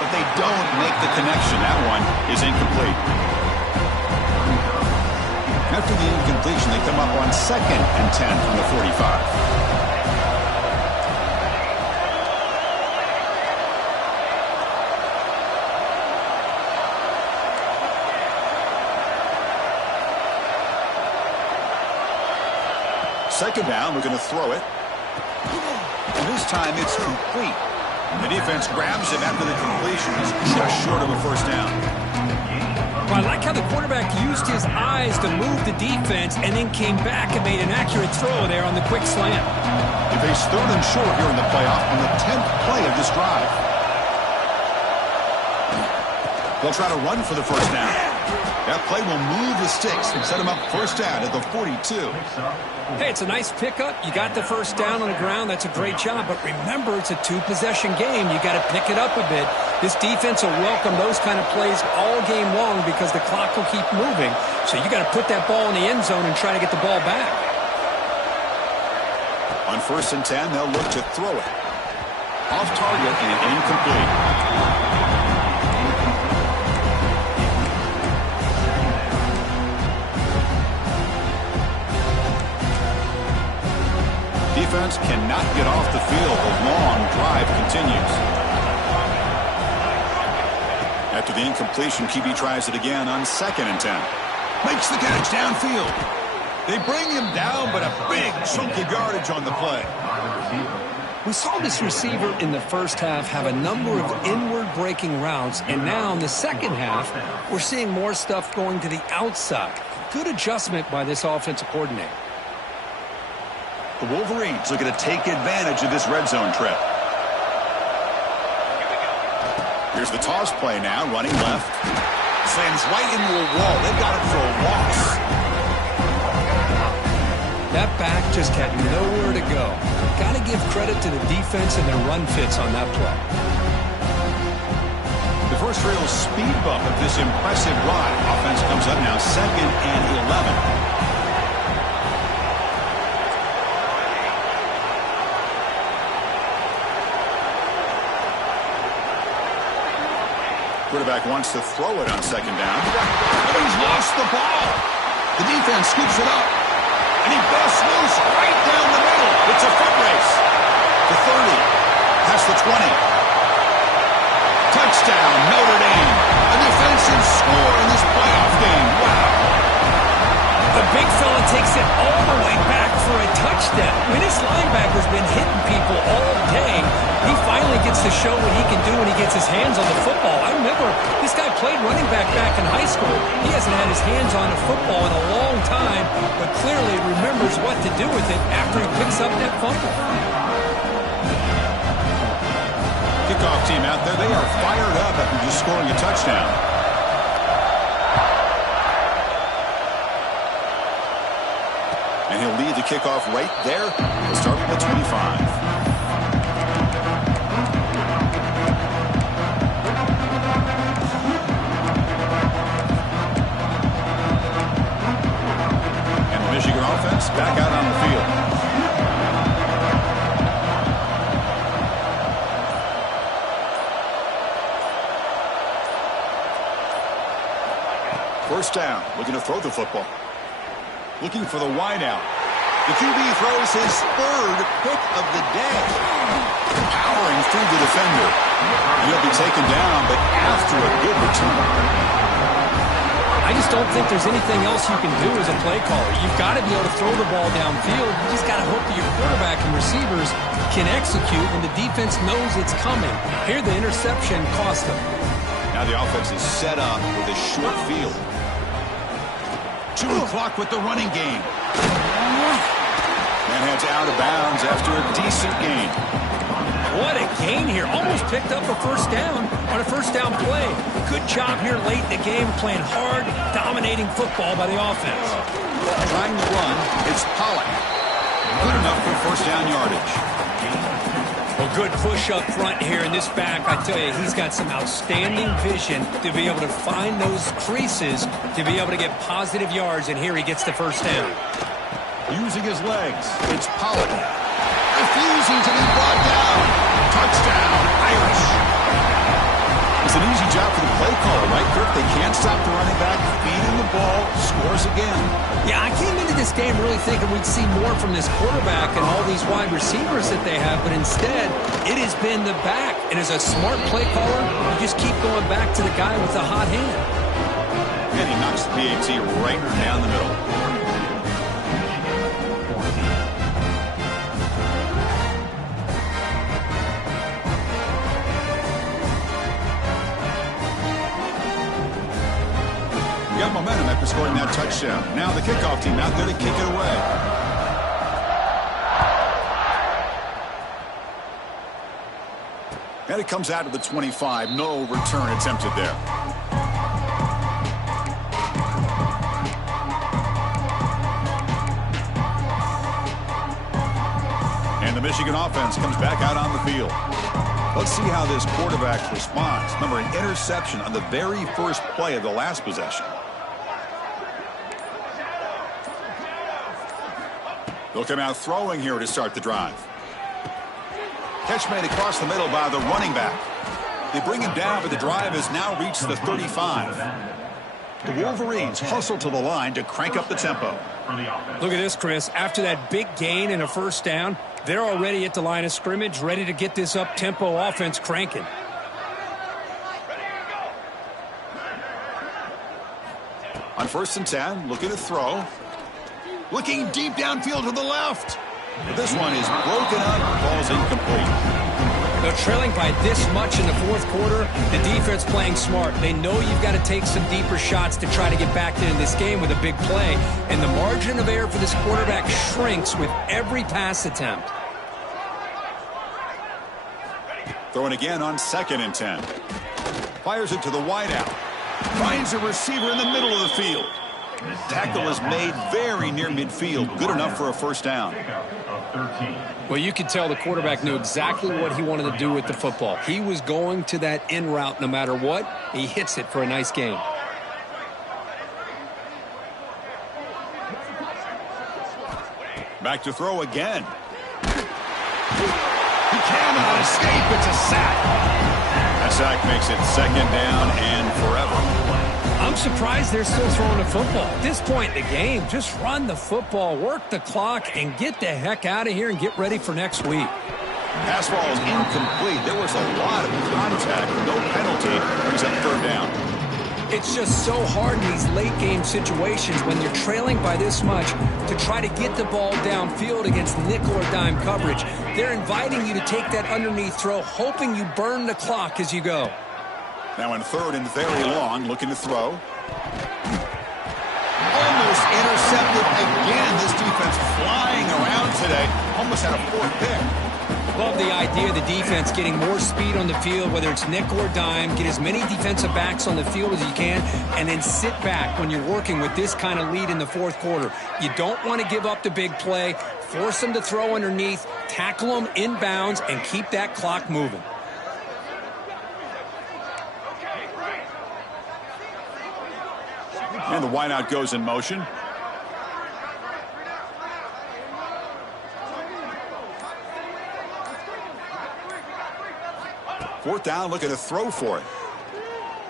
But they don't make the connection. That one is incomplete. After the incompletion, they come up on 2nd and 10 from the 45. Second down, we're going to throw it. And this time it's complete. The defense grabs him after the completion. He's just short of a first down. Well, I like how the quarterback used his eyes to move the defense and then came back and made an accurate throw there on the quick slant. They face 3rd and short here in the playoff on the 10th play of this drive. They'll try to run for the first down. That play will move the sticks and set them up first down at the 42. Hey, it's a nice pickup. You got the first down on the ground. That's a great job. But remember, it's a 2-possession game. You got to pick it up a bit. This defense will welcome those kind of plays all game long because the clock will keep moving. So you got to put that ball in the end zone and try to get the ball back. On 1st and 10, they'll look to throw it. Off target and incomplete. Defense cannot get off the field. The long drive continues. After the incompletion, QB tries it again on 2nd and 10. Makes the catch downfield. They bring him down, but a big chunk of yardage on the play. We saw this receiver in the first half have a number of inward breaking routes, and now in the second half, we're seeing more stuff going to the outside. Good adjustment by this offensive coordinator. The Wolverines looking to take advantage of this red zone trip. Here's the toss play now, running left. Slams right into a wall. They've got him for a loss. That back just had nowhere to go. Got to give credit to the defense and their run fits on that play. The first real speed bump of this impressive run. Offense comes up now 2nd and 11. Quarterback wants to throw it on 2nd down. But he's lost the ball. The defense scoops it up. And he busts loose right down the middle. It's a foot race. The 30. Past the 20. Touchdown, Notre Dame. A defensive score in this playoff game. Wow. The big fella takes it all the way back for a touchdown. I mean, this linebacker's been hitting people all day. He finally gets to show what he can do when he gets his hands on the football. I remember this guy played running back in high school. He hasn't had his hands on a football in a long time, but clearly remembers what to do with it after he picks up that fumble. Kickoff team out there, they are fired up after just scoring a touchdown. And he'll lead the kickoff right there. He'll start at the 25. Michigan offense back out on the field. First down, looking to throw the football. Looking for the wideout. The QB throws his 3rd pick of the day. Powering through the defender. He'll be taken down, but after a good return. I just don't think there's anything else you can do as a play caller. You've got to be able to throw the ball downfield. You just got to hope that your quarterback and receivers can execute when the defense knows it's coming. Here, the interception cost them. Now the offense is set up with a short field. 2 o'clock with the running game. And heads out of bounds after a decent gain. What here. Almost picked up a first down on a first down play. Good job here late in the game, playing hard, dominating football by the offense. Trying to run, it's Pollock. Good enough for first down yardage. Well, good push up front here in this back. I tell you, he's got some outstanding vision to be able to find those creases, to be able to get positive yards, and here he gets the first down. Using his legs, it's Pollock. Refusing to be brought down. Touchdown, Irish. It's an easy job for the play caller, right, Kirk? They can't stop the running back, feeding the ball, scores again. Yeah, I came into this game really thinking we'd see more from this quarterback and all these wide receivers that they have, but instead, it has been the back. And as a smart play caller, you just keep going back to the guy with the hot hand. And he knocks the PAT right down the middle. Got momentum after scoring that touchdown. Now the kickoff team out there to kick it away. And it comes out to the 25. No return attempted there. And the Michigan offense comes back out on the field. Let's see how this quarterback responds. Remember, an interception on the very first play of the last possession. They'll come out throwing here to start the drive. Catch made across the middle by the running back. They bring him down, but the drive has now reached the 35. The Wolverines hustle to the line to crank up the tempo. Look at this, Chris. After that big gain and a first down, they're already at the line of scrimmage, ready to get this up-tempo offense cranking. On 1st and 10, looking to throw. Looking deep downfield to the left. This one is broken up, ball's incomplete. They're trailing by this much in the fourth quarter. The defense playing smart. They know you've got to take some deeper shots to try to get back into this game with a big play. And the margin of error for this quarterback shrinks with every pass attempt. Throwing again on 2nd and 10. Fires it to the wideout. Finds a receiver in the middle of the field. Tackle is made very near midfield. Good enough for a first down. Well, you could tell the quarterback knew exactly what he wanted to do with the football. He was going to that in route no matter what. He hits it for a nice gain. Back to throw again. He cannot escape. It's a sack. That sack makes it 2nd down and forever. I'm surprised they're still throwing the football. At this point in the game, just run the football, work the clock, and get the heck out of here and get ready for next week. Pass ball is incomplete. There was a lot of contact. No penalty. Brings up 3rd down. It's just so hard in these late-game situations when you're trailing by this much to try to get the ball downfield against nickel or dime coverage. They're inviting you to take that underneath throw, hoping you burn the clock as you go. Now in 3rd and very long, looking to throw. Almost intercepted again. This defense flying around today. Almost had a 4th pick. Love the idea of the defense getting more speed on the field, whether it's nickel or dime. Get as many defensive backs on the field as you can, and then sit back when you're working with this kind of lead in the fourth quarter. You don't want to give up the big play. Force them to throw underneath, tackle them inbounds, and keep that clock moving. And the wideout goes in motion. Fourth down, looking to throw for it.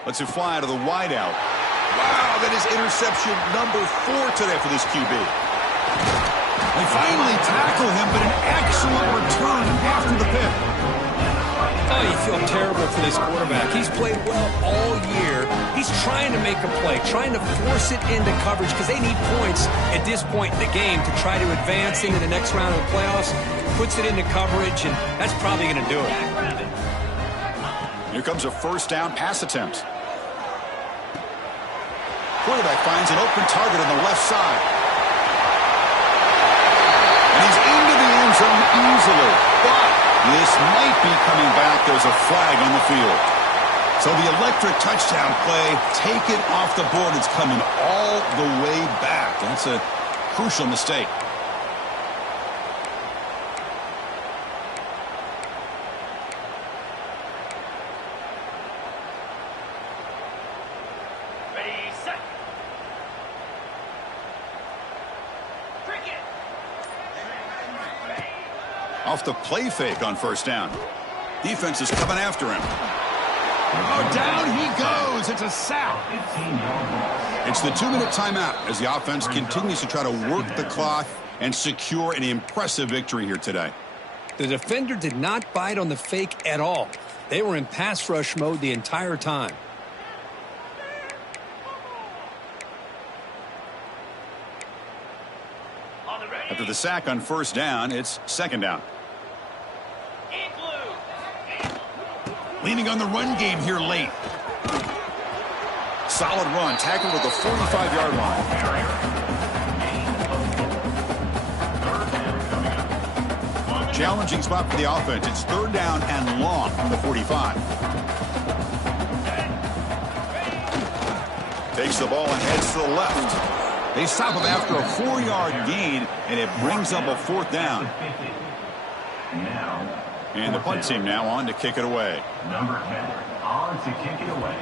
Lets it fly out of the wideout. Wow, that is interception number 4 today for this QB. They finally tackle him, but an excellent return after the pick. Oh, you feel terrible for this quarterback. He's played well all year. He's trying to make a play, trying to force it into coverage because they need points at this point in the game to try to advance into the next round of the playoffs. Puts it into coverage, and that's probably going to do it. Here comes a first down pass attempt. Quarterback finds an open target on the left side. And he's into the end zone easily. But This might be coming back. There's a flag on the field. So the electric touchdown play taken off the board. It's coming all the way back. That's a crucial mistake. Off the play fake on first down. Defense is coming after him. Oh, down he goes. It's a sack. It's the 2-minute timeout as the offense continues to try to work the clock and secure an impressive victory here today. The defender did not bite on the fake at all. They were in pass rush mode the entire time. After the sack on first down, it's second down. Leaning on the run game here late. Solid run, tackled at the 45-yard line. Challenging spot for the offense. It's third down and long from the 45. Takes the ball and heads to the left. They stop him after a 4-yard gain, and it brings up a fourth down. And the punt team now on to kick it away. Number 10 on to kick it away.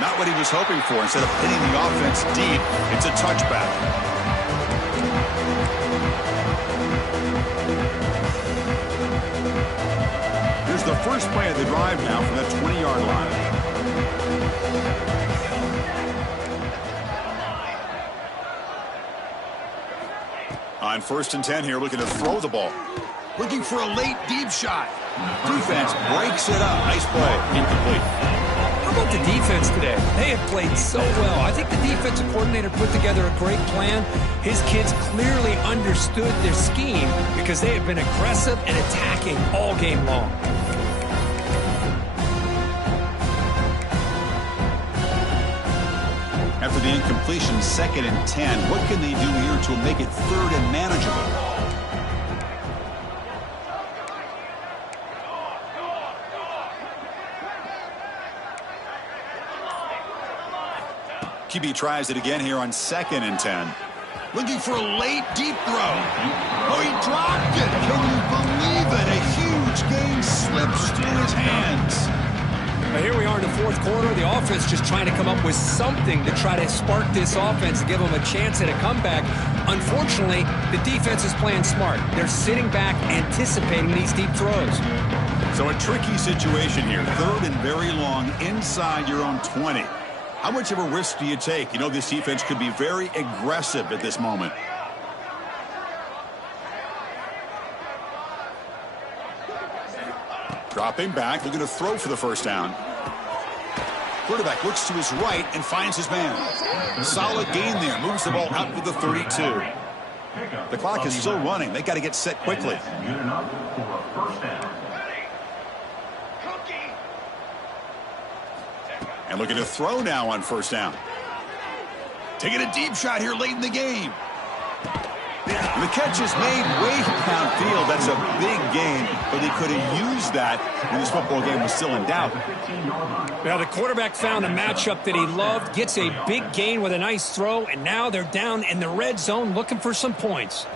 Not what he was hoping for. Instead of hitting the offense deep, it's a touchback. Here's the first play of the drive now from the 20-yard line. On first and 10 here, looking to throw the ball. Looking for a late deep shot. Defense breaks it up. Nice play. Incomplete. How about the defense today? They have played so well. I think the defensive coordinator put together a great plan. His kids clearly understood their scheme because they have been aggressive and attacking all game long. After the incompletion, second and 10. What can they do here to make it third and manageable? QB tries it again here on second and 10. Looking for a late deep throw. Oh, he dropped it. Can you believe it? A huge gain slips through his hands. But here we are in the fourth quarter. The offense just trying to come up with something to try to spark this offense, to give them a chance at a comeback. Unfortunately, the defense is playing smart. They're sitting back, anticipating these deep throws. So a tricky situation here. Third and very long inside your own 20. How much of a risk do you take? You know this defense could be very aggressive at this moment. Dropping back, looking to throw for the first down. Quarterback looks to his right and finds his man. Solid gain there, moves the ball out to the 32. The clock is still running. They got to get set quickly. And looking to throw now on first down. Taking a deep shot here late in the game. And the catch is made way downfield. That's a big gain, but he could have used that when this football game was still in doubt. Well, the quarterback found a matchup that he loved, gets a big gain with a nice throw, and now they're down in the red zone looking for some points.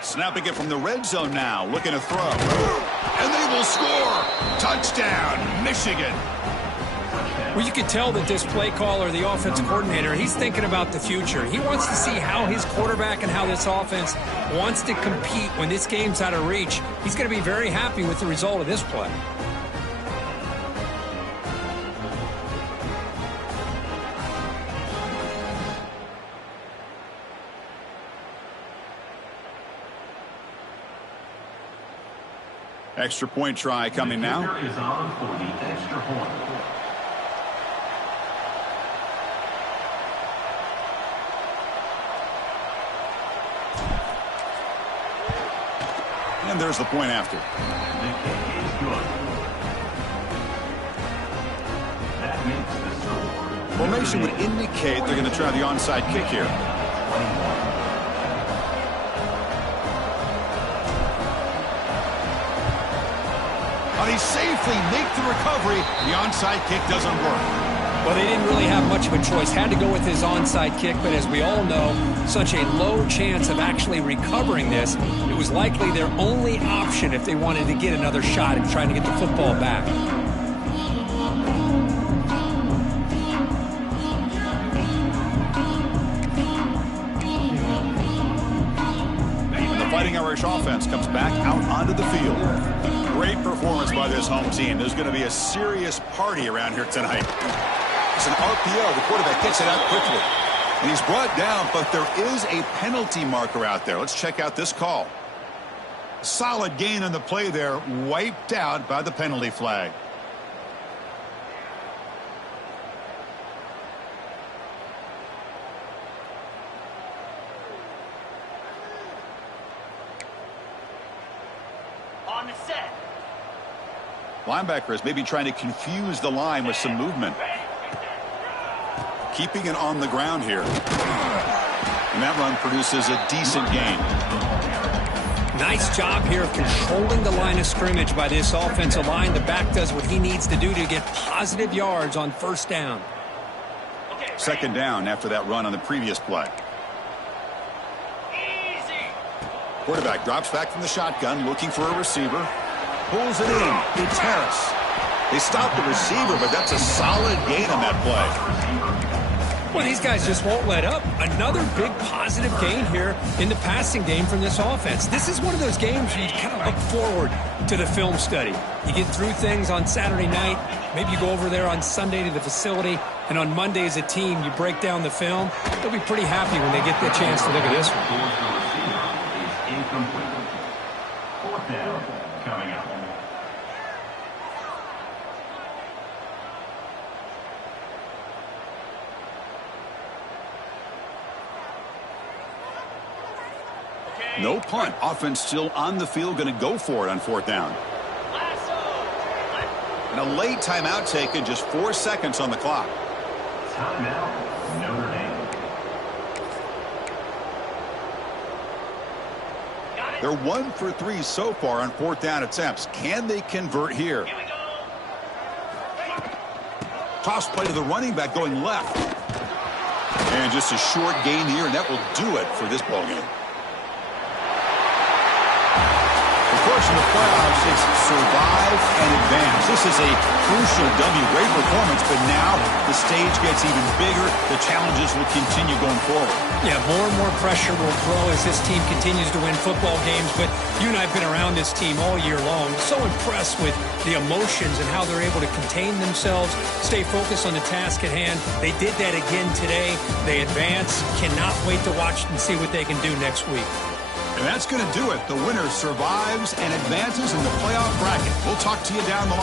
Snapping it from the red zone now, looking to throw. And they will score. Touchdown, Michigan. Well, you can tell that this play caller, the offensive coordinator, he's thinking about the future. He wants to see how his quarterback and how this offense wants to compete when this game's out of reach. He's going to be very happy with the result of this play. Extra point try coming now. Is on for the extra point. And there's the point after. Formation would indicate they're going to try the onside kick here. But he safely makes the recovery. The onside kick doesn't work. Well, they didn't really have much of a choice. Had to go with his onside kick, but as we all know, such a low chance of actually recovering this. It was likely their only option if they wanted to get another shot at trying to get the football back. And the Fighting Irish offense comes back out onto the field. Great performance by this home team. There's going to be a serious party around here tonight. It's an RPO. The quarterback gets it out quickly. And he's brought down, but there is a penalty marker out there. Let's check out this call. Solid gain on the play there, wiped out by the penalty flag. On the set. Linebacker is maybe trying to confuse the line with some movement. Keeping it on the ground here. And that run produces a decent gain. Nice job here of controlling the line of scrimmage by this offensive line. The back does what he needs to do to get positive yards on first down. Second down after that run on the previous play. Easy. Quarterback drops back from the shotgun, looking for a receiver. Pulls it in. It's Harris. They stop the receiver, but that's a solid gain on that play. Well, these guys just won't let up. Another big positive gain here in the passing game from this offense. This is one of those games where you kind of look forward to the film study. You get through things on Saturday night. Maybe you go over there on Sunday to the facility, and on Monday as a team, you break down the film. They'll be pretty happy when they get the chance to look at this one. Is incomplete. Fourth down coming up. No punt. Offense still on the field, going to go for it on fourth down. And a late timeout taken, just 4 seconds on the clock. Timeout, Notre Dame. They're 1 for 3 so far on fourth down attempts. Can they convert here? Toss play to the running back going left. And just a short gain here, and that will do it for this ball game. Of course, in the playoffs, it's survive and advance. This is a crucial W. Great performance, but now the stage gets even bigger. The challenges will continue going forward. Yeah, more and more pressure will grow as this team continues to win football games. But you and I have been around this team all year long. So impressed with the emotions and how they're able to contain themselves, stay focused on the task at hand. They did that again today. They advance. Cannot wait to watch and see what they can do next week. And that's going to do it. The winner survives and advances in the playoff bracket. We'll talk to you down the line.